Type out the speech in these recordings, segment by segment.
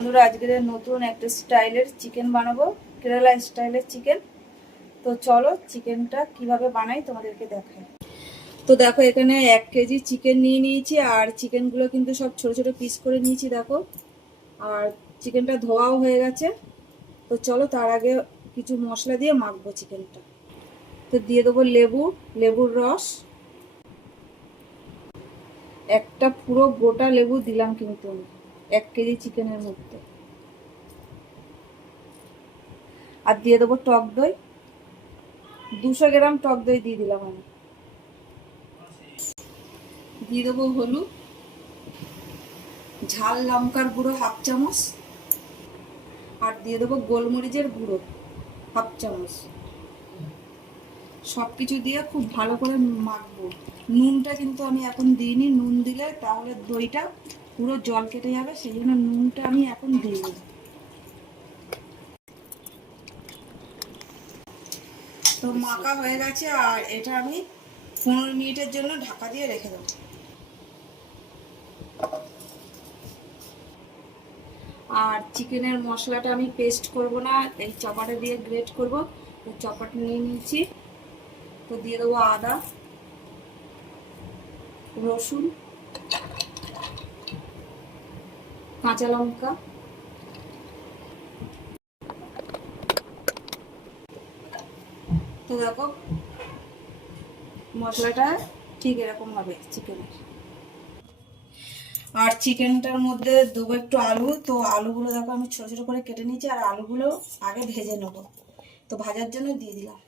বন্ধুরা আজকের নতুন একটা স্টাইলের চিকেন বানাবো, কেরালা স্টাইলের চিকেন। তো চলো চিকেনটা কিভাবে বানাই তোমাদেরকে দেখাই। তো দেখো এখানে 1 কেজি চিকেন নিয়ে নিয়েছি, আর চিকেনগুলো কিন্তু সব ছোট ছোট পিস করে নিয়েছি দেখো। আর চিকেনটা ধোয়াও হয়ে গেছে। তো চলো তার আগে কিছু মশলা দিয়ে মাখবো চিকেনটা। তো দিয়ে দেবো লেবুর রস, একটা পুরো গোটা লেবু দিলাম কিন্তু 1 কেজি চিকেনের মধ্যে। আর দিয়ে দেবো টক দই, 200 গ্রাম টক দই দিয়ে দিলাম আমি। দিয়ে দেবো হলুদ, ঝাল লঙ্কার গুঁড়ো 1/2 চামচ, আর দিয়ে দেবো গোলমরিচের গুঁড়ো 1/2 চামচ। সব কিছু দিয়ে খুব ভালো করে মাখবো। নুনটা কিন্তু আমি এখন দিইনি, নুন দিলে তাহলে দইটা পুরো জল কেটে যাবে, সেই জন্য নুনটা আমি এখন দিয়ে দেবো। তো মাখা হয়ে গেছে, আর এটা আমি 15 মিনিটের জন্য ঢাকা দিয়ে রেখে দেবো। আর চিকেনের মশলাটা আমি পেস্ট করব না, এই চপাটা দিয়ে গ্রেট করব। তো চপাটা নিয়ে নিয়েছি। তো দিয়ে দেবো আদা, রসুন, কাঁচা লঙ্কা, তো দেখো মশলাটা ঠিক এরকম হবে চিকেনের। আর চিকেনটার মধ্যে দেবো একটু আলু। তো আলুগুলো দেখো আমি ছোট ছোট করে কেটে নিয়েছি, আর আলুগুলো আগে ভেজে নেব। তো ভাজার জন্য দিয়ে দিলাম।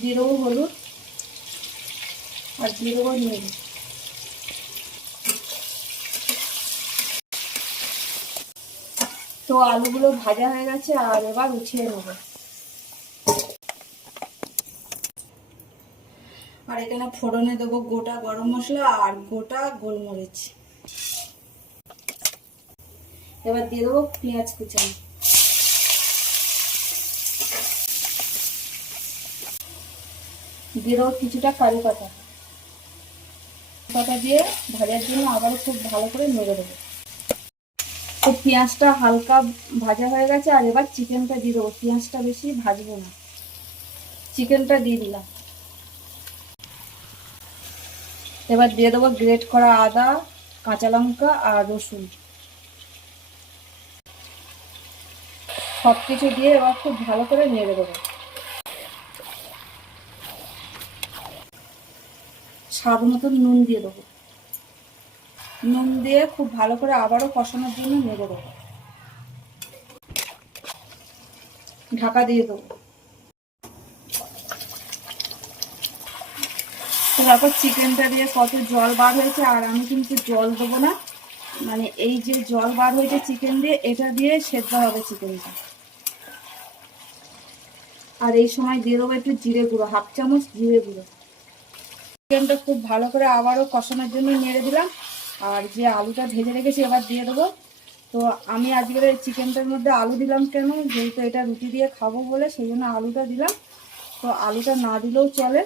দিয়ে দেবো হলুদ, আর দিয়ে দেবো নুন। তো আলুগুলো ভাজা হয়ে গেছে, আর এবার উঠিয়ে নেবো। আর এখানে ফোড়নে দেবো গোটা গরম মশলা আর গোটা গোলমরিচ। এবার দিয়ে দেবো পেঁয়াজ কুচানো। দিয়ে দেবো কিছুটা কারি পাতা দিয়ে ভাজার জন্য আবারও খুব ভালো করে নেড়ে দেবো। তো পেঁয়াজটা হালকা ভাজা হয়ে গেছে, আর এবার চিকেনটা দিয়ে দেবো। পেঁয়াজটা বেশি ভাজবো না, চিকেনটা দিয়ে দিলাম। এবার দিয়ে দেবো গ্রেট করা আদা, কাঁচা লঙ্কা আর রসুন। সব কিছু দিয়ে এবার খুব ভালো করে নেড়ে দেবো। স্বাদ মতন নুন দিয়ে দেবো। নুন দিয়ে খুব ভালো করে আবারও কষানোর জন্য নেড়ে দেবো। ঢাকা দিয়ে দেবো। তো তারপর চিকেনটা দিয়ে কত জল বার হয়েছে, আর আমি কিন্তু জল দেবো না, মানে এই যে জল বার হয়েছে চিকেন দিয়ে, এটা দিয়ে সেদ্ধ হবে চিকেনটা। আর এই সময় দিয়ে দেবো একটু জিরে গুঁড়ো, 1/2 চামচ জিরে গুঁড়ো। চিকেনটা খুব ভালো করে আবারও কষানোর জন্য নেড়ে দিলাম। আর যে আলুটা ভেজে রেখেছি এবার দিয়ে দেবো। তো আমি আজকের এই চিকেনটার মধ্যে আলু দিলাম কেন, যেহেতু এটা রুটি দিয়ে খাবো বলে সেই জন্য আলুটা দিলাম। তো আলুটা না দিলেও চলে।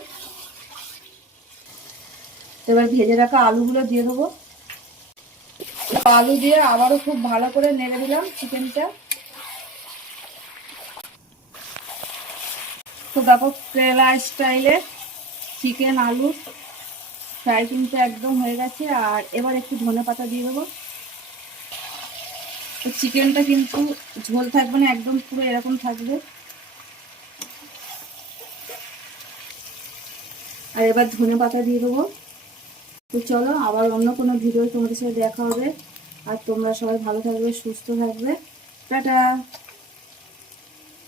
এবার ভেজে রাখা আলুগুলো দিয়ে দেবো। আলু দিয়ে আবারও খুব ভালো করে নেড়ে দিলাম চিকেনটা। তো দেখো কেরালা স্টাইলে চিকেন আলু ফ্রাই কিন্তু একদম হয়ে গেছে। আর এবার একটু ধনেপাতা দিয়ে দেবো। তো চিকেনটা কিন্তু ঝোল থাকবে না, একদম পুরো এরকম থাকবে। আর এবার ধনেপাতা দিয়ে দেবো। তো চলো আবার অন্য কোনো ভিডিও তোমাদের সাথে দেখা হবে। আর তোমরা সবাই ভালো থাকবে, সুস্থ থাকবে। টাটা।